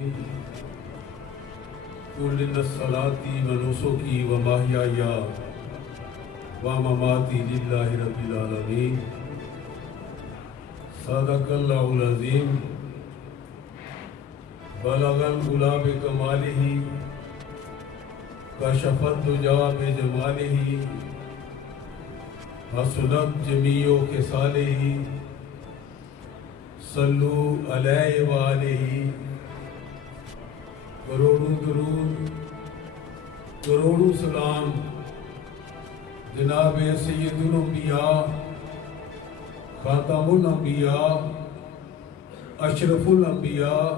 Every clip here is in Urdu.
قل ان صلاتي ونسكي ومحياي ومماتي لله رب العالمين صدق الله العظيم بلغ العلا بکمالہ کشف الدجی بجمالہ حسنت جمیع خصالہ صلو علیہ وآلہ کروڑوں درود کروڑوں سلام جناب سید الانبیاء خاتم الانبیاء اشرف الانبیاء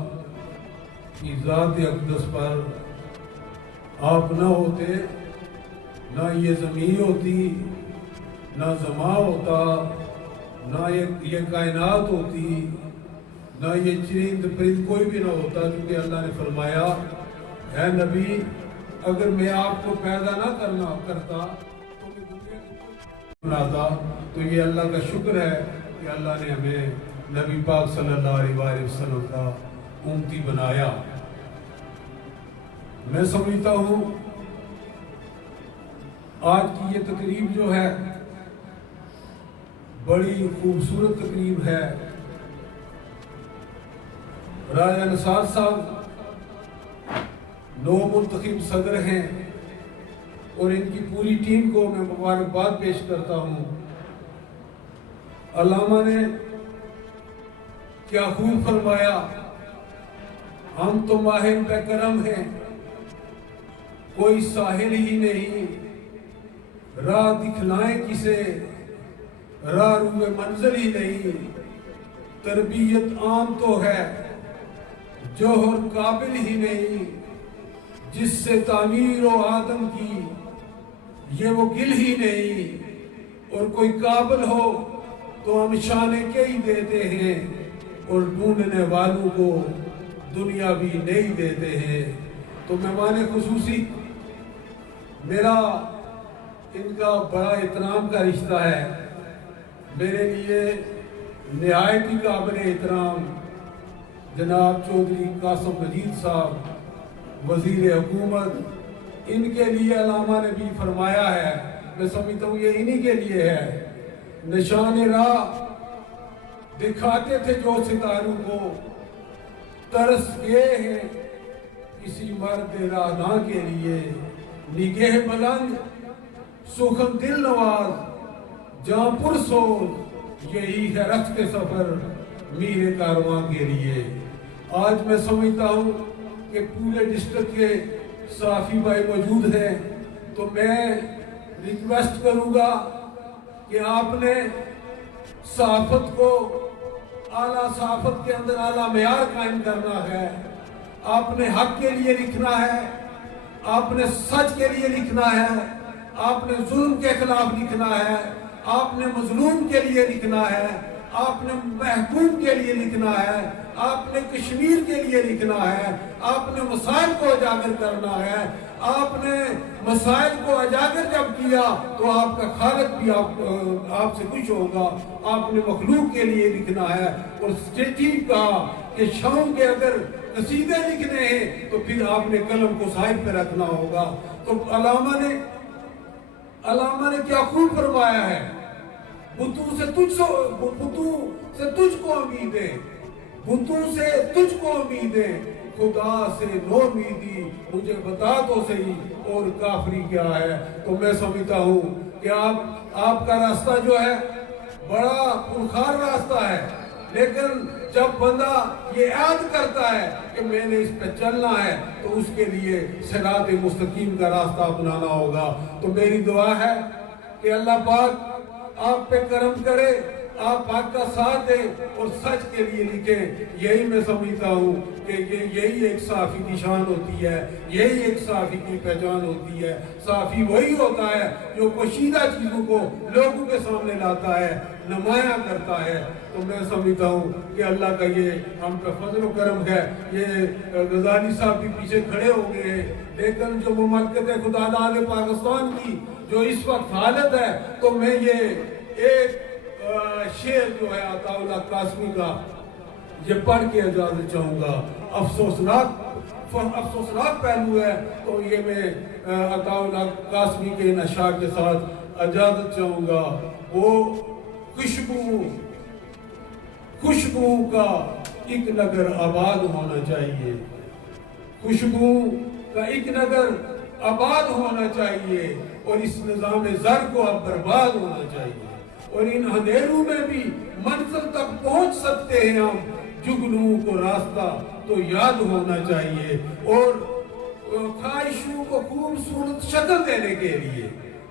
کی ذات اقدس پر آپ نہ ہوتے نہ یہ زمین ہوتی نہ زمان ہوتا نہ یہ کائنات ہوتی نہ یہ چرند پرند کوئی بھی نہ ہوتا، کیونکہ اللہ نے فرمایا اے نبی اگر میں آپ کو پیدا نہ کرتا تو میں دنیا کو بناتا۔ تو یہ اللہ کا شکر ہے کہ اللہ نے ہمیں نبی پاک صلی اللہ علیہ وسلم کا امتی بنایا۔ میں سمجھتا ہوں آج کی یہ تقریب جو ہے بڑی خوبصورت تقریب ہے۔ راجہ نثار صاحب نو منتخب صدر ہیں اور ان کی پوری ٹیم کو میں مبارکباد پیش کرتا ہوں۔ علامہ نے کیا خوب فرمایا، ہم تو ماہر بے کرم ہیں، کوئی ساحل ہی نہیں، راہ دکھلائیں کسے، راہ روئے منزل ہی نہیں، تربیت عام تو ہے جوہر قابل ہی نہیں، جس سے تعمیر و آدم کی یہ وہ گل ہی نہیں، اور کوئی قابل ہو تو ہم شانے کے ہی دیتے ہیں، اور ڈھونڈنے والوں کو دنیا بھی نہیں دیتے ہیں۔ تو مہمان خصوصی میرا ان کا بڑا احترام کا رشتہ ہے، میرے لیے نہایت ہی قابل احترام جناب چودھری قاسم مجید صاحب وزیر حکومت، ان کے لیے علامہ نے بھی فرمایا ہے، میں سمجھتا ہوں یہ انہی کے لیے ہے، نشان راہ دکھاتے تھے جو ستاروں کو، ترس گئے ہیں کسی مرد راہنما کے لیے، نگہ بلند سخن دل نواز جاں پرسوز، یہی ہے رخت سفر میر کارواں کے لیے۔ آج میں سمجھتا ہوں کہ پورے ڈسٹرکٹ کے صحافی بھائی موجود ہیں، تو میں ریکویسٹ کروں گا کہ آپ نے صحافت کو اعلیٰ صحافت کے اندر اعلیٰ معیار قائم کرنا ہے، آپ نے حق کے لیے لکھنا ہے، آپ نے سچ کے لیے لکھنا ہے، آپ نے ظلم کے خلاف لکھنا ہے، آپ نے مظلوم کے لیے لکھنا ہے، آپ نے محکوم کے لیے لکھنا ہے، آپ نے کشمیر کے لیے لکھنا ہے، آپ نے مسائل کو اجاگر کرنا ہے۔ آپ نے مسائل کو اجاگر جب کیا تو آپ کا خالق بھی آپ سے خوش ہوگا۔ آپ نے مخلوق کے لیے لکھنا ہے، اور اسٹیٹیو کہا کہ شام کے اگر قصیدے لکھنے ہیں تو پھر آپ نے قلم کو صاحب پہ رکھنا ہوگا۔ تو علامہ نے کیا خوب فرمایا ہے، بتوں سے تجھ کو امیدیں، بتوں سے تجھ کو امیدیں، خدا سے نو امیدی، مجھے بتا تو صحیح اور کافری کیا ہے۔ تو میں سمجھتا ہوں کہ آپ کا راستہ جو ہے بڑا پرخار راستہ ہے، لیکن جب بندہ یہ عہد کرتا ہے کہ میں نے اس پہ چلنا ہے تو اس کے لیے صراط مستقیم کا راستہ اپنانا ہوگا۔ تو میری دعا ہے کہ اللہ پاک آپ پہ کرم کرے، آپ حق کا ساتھ دیں اور سچ کے لیے لکھیں۔ یہی میں سمجھتا ہوں کہ یہی ایک صحافی کی شان ہوتی ہے، یہی ایک صحافی کی پہچان ہوتی ہے۔ صحافی وہی ہوتا ہے جو پوشیدہ چیزوں کو لوگوں کے سامنے لاتا ہے، نمایاں کرتا ہے۔ تو میں سمجھتا ہوں کہ اللہ کا یہ ہم پہ فضل و کرم ہے۔ یہ غزالی صاحب بھی پیچھے کھڑے ہو گئے ہیں، لیکن جو مملکت خدا داد پاکستان کی جو اس وقت حالت ہے، تو میں یہ ایک شعر جو ہے عطا اللہ قاسمی کا یہ پڑھ کے اجازت چاہوں گا. افسوسناک پہلو ہے تو یہ میں عطاءاللہ قاسمی کے ان اشعار کے ساتھ اجازت چاہوں گا. وہ خوشبو کا ایک نگر آباد ہونا چاہیے. خوشبو کا ایک نگر آباد ہونا چاہیے اور اس نظام زر کو اب برباد ہونا چاہیے. اور ان اندھیروں میں بھی منزل تک پہنچ سکتے ہیں ہم. جگنوں کو راستہ تو یاد ہونا چاہیے. اور خواہشوں کو خوبصورت شکل دینے کے لیے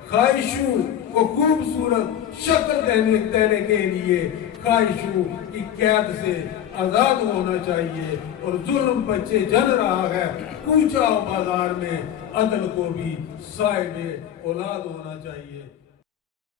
خواہشوں کی قید سے آزاد ہونا چاہیے. اور ظلم بچے جن رہا ہے کوچہ و بازار میں، عدل کو بھی صاحب اولاد ہونا چاہیے.